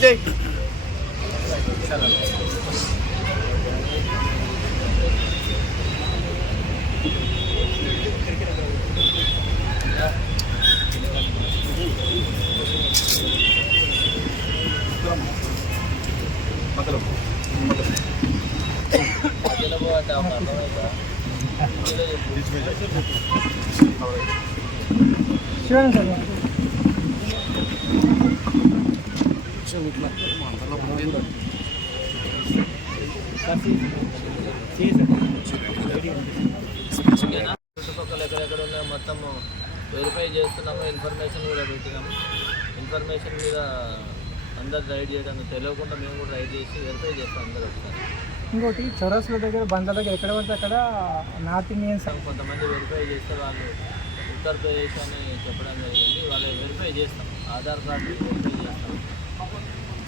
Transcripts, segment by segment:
deh. Sure, sure. చుట్టుపక్కల ఎక్కడెక్కడ ఉన్నాయో మొత్తం వెరిఫై చేస్తున్నాము ఇన్ఫర్మేషన్ కూడా పెట్టినాము ఇన్ఫర్మేషన్ మీద అందరు రైడ్ చేయడానికి తెలియకుండా మేము కూడా రైడ్ చేసి వెరిఫై చేస్తాం అందరు ఒకసారి ఇంకోటి చౌరస్ల దగ్గర బండ్ల దగ్గర ఎక్కడ పడితే అక్కడ నార్త్ ఇండియన్స్ కొంతమంది వెరిఫై చేస్తే వాళ్ళు ఉత్తరప్రదేశ్ అని చెప్పడం జరిగింది. వాళ్ళు వెరిఫై చేస్తాం. ఆధార్ కార్డు వెరిఫై చేస్తాం.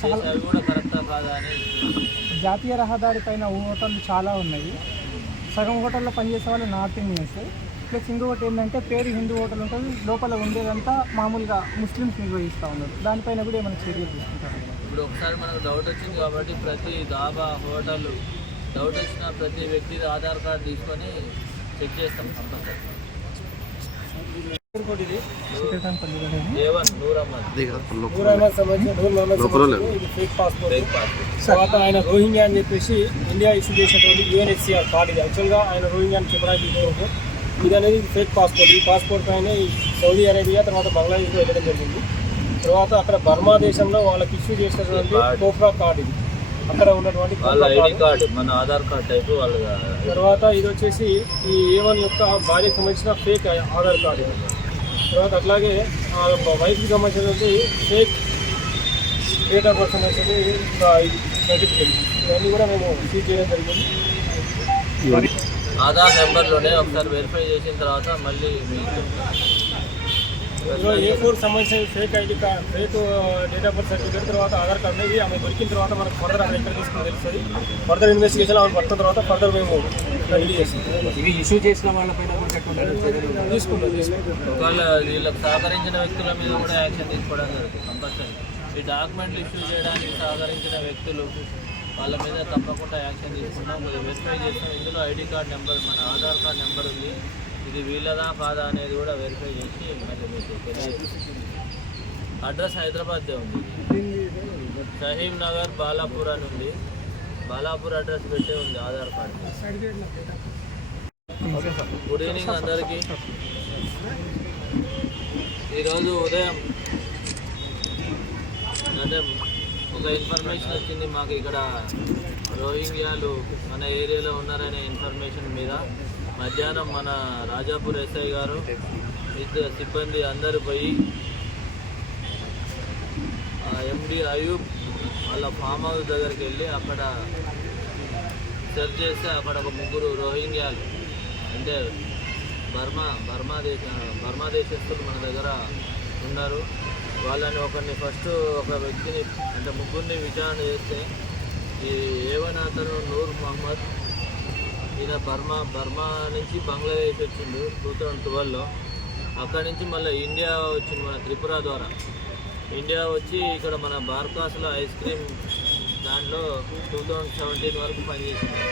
చేసి అవి కూడా కరెక్టా కాదా అని జాతీయ రహదారి పైన హోటళ్ళు చాలా ఉన్నాయి. సగం హోటల్లో పనిచేసే వాళ్ళు నార్త్ ఇండియన్స్. ప్లస్ ఇంకొకటి ఏంటంటే పేరు హిందూ హోటల్ ఉంటుంది. లోపల ఉండేదంతా మామూలుగా ముస్లిమ్స్ నిర్వహిస్తూ ఉన్నారు. దానిపైన కూడా ఏమైనా చర్యలు తీసుకుంటారు? ఇప్పుడు ఒకసారి మనకు డౌట్ వచ్చింది కాబట్టి ప్రతి దాబా హోటల్ డౌట్ వచ్చిన ప్రతి వ్యక్తి ఆధార్ కార్డు తీసుకొని చెక్ చేస్తాం కంపల్సరీ సీతారాంపల్లి దగ్గర. A one Noor Ahmed fake passport fake passport తర్వాత ఆయన రోహింగ్యా అని చెప్పేసి ఇండియా ఇష్యూ చేసినటువంటి యూఎన్హెచ్సిఆర్ కార్డు ఇది యాక్చువల్గా ఆయన రోహింగ్యా అని చెప్పడానికి. ఇది అనేది ఫేక్ పాస్పోర్ట్ ఈ పాస్పోర్ట్ పైన సౌదీ అరేబియా తర్వాత బంగ్లాదేశ్లో వెళ్ళడం జరిగింది. తర్వాత అక్కడ బర్మా దేశంలో వాళ్ళకి ఇష్యూ చేసినటువంటి కోఫ్రా కార్డు ఇది. అక్కడ ఉన్నటువంటి మన ఆధార్ కార్డ్ టైప్ వాళ్ళ తర్వాత ఇది వచ్చేసి ఈ ఏవన్ యొక్క భార్యకు సంబంధించిన ఫేక్ ఆధార్ కార్డు. తర్వాత అట్లాగే ఆ వైఫ్కి సంబంధించినటువంటి fake date of birth certificate ఇవన్నీ కూడా మేము సీజ్ చేయడం జరిగింది. ఆధార్ నెంబర్లోనే ఒకసారి వెరిఫై చేసిన తర్వాత మళ్ళీ ఏ ఫోర్ సంబంధించిన fake ID card fake date of birth certificate తర్వాత ఆధార్ కార్డ్ అనేది ఆమె దొరికిన తర్వాత మనకు ఫర్దర్ అక్కడ ఎక్కడ తీసుకుని తెలుస్తుంది. ఫర్దర్ ఇన్వెస్టిగేషన్ ఆమె పట్టిన తర్వాత ఫర్దర్ మేము రిలీజ్ చేస్తాం ఇవి ఇష్యూ చేసిన వాళ్ళపైన కూడా తీసుకుంటాం తీసుకుంటాం ఒకవేళ వీళ్ళకి సహకరించిన వ్యక్తుల మీద కూడా యాక్షన్ తీసుకోవడం జరుగుతుంది కంపల్సరీ ఈ డాక్యుమెంట్లు ఇష్యూ చేయడానికి సహకరించిన వ్యక్తులు వాళ్ళ మీద తప్పకుండా యాక్షన్ తీసుకుంటాం. కొద్దిగా వెరిఫై చేస్తాం. ఇందులో ఐడి కార్డ్ నెంబర్ మన ఆధార్ కార్డ్ నెంబర్ ఉంది. ఇది వీళ్ళదా కాదా అనేది కూడా వెరిఫై చేసి మళ్ళీ మీకు తెలియజేస్తాం అడ్రస్ హైదరాబాద్దే ఉంది. షహీం నగర్ బాలాపూర్ అని ఉంది. బాలాపూర్ అడ్రస్ పెట్టే ఉంది ఆధార్ కార్డు. గుడ్ ఈవినింగ్ అందరికీ. ఈరోజు ఉదయం అంటే ఒక ఇన్ఫర్మేషన్ వచ్చింది మాకు ఇక్కడ రోహింగ్యాలు మన ఏరియాలో ఉన్నారనే ఇన్ఫర్మేషన్ మీద. మధ్యాహ్నం మన రాజాపూర్ ఎస్ఐ గారు ఇద్దరు సిబ్బంది అందరూ పోయి ఎండి అయూబ్ వాళ్ళ ఫామ్ హౌస్ దగ్గరికి వెళ్ళి అక్కడ సెర్చ్ చేస్తే అక్కడ ఒక ముగ్గురు రోహింగ్యాలు అంటే బర్మా బర్మా దేశ బర్మా దేశస్తులు మన దగ్గర ఉన్నారు. వాళ్ళని ఒకరిని ఫస్ట్ ఒక వ్యక్తిని అంటే ముగ్గురిని విచారణ చేస్తే ఈ ఏవన్ అతను నూర్ మహమ్మద్ ఈయన బర్మా బర్మా నుంచి బంగ్లాదేశ్ వచ్చిండు టూ థౌజండ్ ట్వెల్వ్లో అక్కడి నుంచి మళ్ళీ ఇండియా వచ్చింది మన త్రిపుర ద్వారా. ఇండియా వచ్చి ఇక్కడ మన బార్కాస్లో ఐస్ క్రీమ్ దాంట్లో టూ థౌజండ్ సెవెంటీన్ వరకు పనిచేసింది.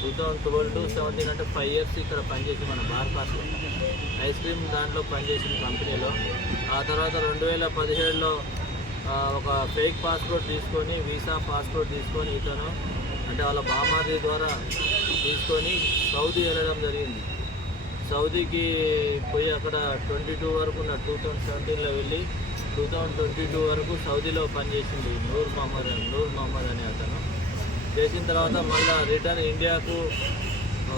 Two thousand twelve to seventeen అంటే ఫైవ్ ఇయర్స్ ఇక్కడ పనిచేసి మన బార్కాస్లో. ఐస్ క్రీమ్ దాంట్లో పనిచేసిన కంపెనీలో. ఆ తర్వాత రెండు వేల పదిహేడులో ఒక ఫేక్ పాస్పోర్ట్ తీసుకొని వీసా పాస్పోర్ట్ తీసుకొని ఇతను అంటే వాళ్ళ బామారి ద్వారా తీసుకొని సౌదీ వెళ్ళడం జరిగింది. సౌదీకి పోయి అక్కడ ట్వంటీ టూ వరకు నా టూ థౌజండ్ సెవెంటీన్లో వెళ్ళి టూ థౌజండ్ ట్వంటీ టూ వరకు సౌదీలో పనిచేసింది నూర్ మహమ్మద్ అని- నూర్ మహమ్మద్ అనే అతను. చేసిన తర్వాత మళ్ళీ రిటర్న్ ఇండియాకు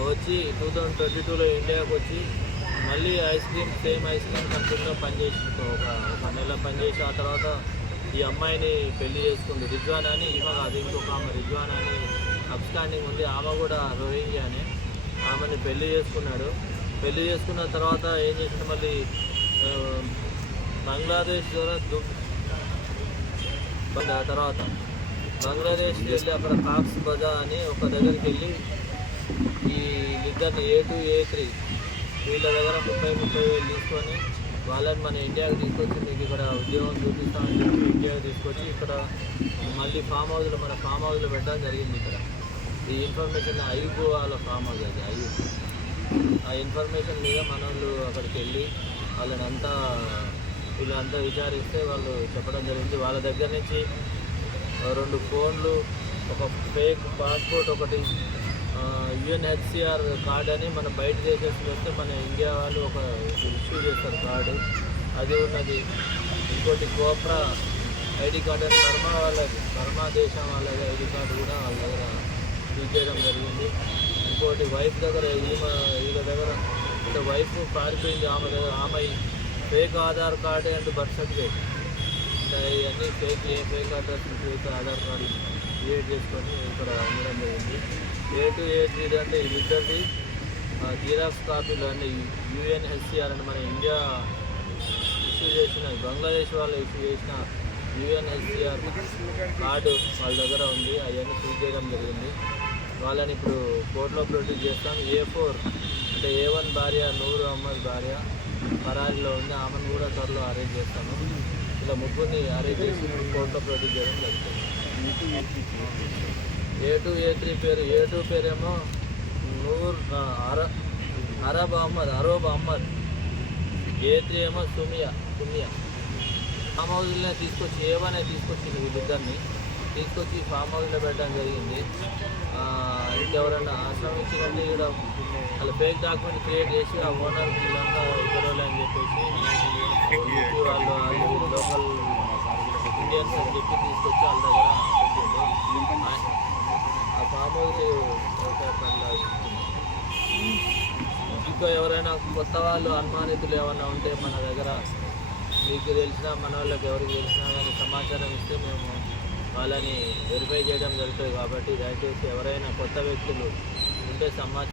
వచ్చి టూ థౌజండ్ ట్వంటీ టూలో ఇండియాకు వచ్చి మళ్ళీ ice cream same ice cream కంపెనీలో పనిచేసింది ఒక ఒక నెల పనిచేసి ఆ తర్వాత ఈ అమ్మాయిని పెళ్ళి చేసుకుంది. రిజ్వాన్ అని ఇవాళ అది ఇంకొక ఆమె రిజ్వాన్ అని అబ్స్టాండింగ్ ఉంది. ఆమె కూడా రోహింగ్యానే. ఆమెని పెళ్ళి చేసుకున్నాడు. పెళ్ళి చేసుకున్న తర్వాత ఏం చేసిన మళ్ళీ బంగ్లాదేశ్ ద్వారా దు ఆ తర్వాత. బంగ్లాదేశ్ వెళ్ళి అక్కడ కాక్స్ బజా అని ఒక దగ్గరికి వెళ్ళి ఈ ఇద్దరిని ఏ టూ ఏ త్రీ వీళ్ళ దగ్గర ముప్పై ముప్పై వేలు తీసుకొని వాళ్ళని మన ఇండియాకి తీసుకొచ్చి మీకు ఇక్కడ ఉద్యోగం చూపిస్తామని చెప్పి ఇండియాకి తీసుకొచ్చి ఇక్కడ మళ్ళీ ఫామ్ హౌస్లో మన ఫామ్ హౌస్లో పెట్టడం జరిగింది ఇక్కడ. ఈ ఇన్ఫర్మేషన్ ఐదు వాళ్ళ ఫామ్ హౌస్ అది ఆ ఇన్ఫర్మేషన్ మీద మన అక్కడికి వెళ్ళి వాళ్ళని అంతా వీళ్ళంతా విచారిస్తే వాళ్ళు చెప్పడం జరిగింది. వాళ్ళ దగ్గర నుంచి రెండు ఫోన్లు ఒక ఫేక్ పాస్పోర్ట్ ఒకటి యుఎన్హెచ్సిఆర్ కార్డ్ అని మనం బయట చేసేసి వస్తే మన ఇండియా వాళ్ళు ఒక ఇష్యూ చేస్తారు కార్డు అది ఉన్నది. ఇంకోటి కోప్రా ఐడి కార్డు అని బర్మా వాళ్ళది బర్మా దేశం వాళ్ళ ఐడి కార్డు కూడా వాళ్ళ దగ్గర చేయడం జరిగింది. ఇంకోటి వైఫ్ దగ్గర ఈమె ఈమె దగ్గర అంటే వైఫ్ పారిపోయింది. ఆమె దగ్గర ఆమె fake Aadhaar card and birth certificate. అంటే ఇవన్నీ ఫేక్ ఏ fake address fake Aadhaar card create చేసుకొని ఇక్కడ ఉండడం జరిగింది. ఏ టు ఏ త్రీ అంటే ఇద్దరిది. జీరాక్స్ కాపీలు అంటే యుఎన్హెచ్సిఆర్ అంటే మన ఇండియా ఇష్యూ చేసిన బంగ్లాదేశ్ వాళ్ళు ఇష్యూ చేసిన యుఎన్హెచ్సిఆర్ కార్డు వాళ్ళ దగ్గర ఉంది. అవన్నీ ఫిల్ చేయడం జరిగింది. వాళ్ళని ఇప్పుడు కోర్టులో ప్రొడ్యూస్ చేస్తాం. ఏ ఫోర్ అంటే ఏ వన్ భార్య నూరు అహ్మద్ భార్య పరారీలో ఉంది. ఆమెను కూడా త్వరలో అరేంజ్ చేస్తాము. ఇలా ముగ్గురిని అరేంజ్ చేసి కోర్టులో ప్రొడ్యూస్ చేయడం జరుగుతుంది. ఏ టూ ఏ త్రీ పేరు ఏ టూ పేరేమో నూర్ అర అరబ్ అహ్మద్ అరోబ్ అహ్మద్ ఏ త్రీ ఏమో సుమియా సుమియా. ఫామ్ హౌస్లోనే తీసుకొచ్చి ఏవనే తీసుకొచ్చింది వీళ్ళిద్దరిని. తీసుకొచ్చి ఫామ్ హౌస్లో పెట్టడం జరిగింది. ఇంకెవరైనా ఆశ్రమించినట్టు ఇక్కడ వాళ్ళ ఫేక్ డాక్యుమెంట్ క్రియేట్ చేసి ఆ ఓనర్ వీళ్ళంతా ఇక్కడ అని చెప్పేసి చెప్పి వాళ్ళు లోకల్ ఇండియన్స్ అని చెప్పి తీసుకొచ్చి వాళ్ళ దగ్గర ఆ- పనిలో ఇంకా ఎవరైనా కొత్త వాళ్ళు అనుమానితులు ఏమైనా ఉంటే మన దగ్గర మీకు తెలిసినా మన వాళ్ళకి ఎవరికి తెలిసినా కానీ సమాచారం ఇస్తే మేము వాళ్ళని వెరిఫై చేయడం జరుగుతుంది కాబట్టి దయచేసి ఎవరైనా కొత్త వ్యక్తులు ఉంటే సమాచారం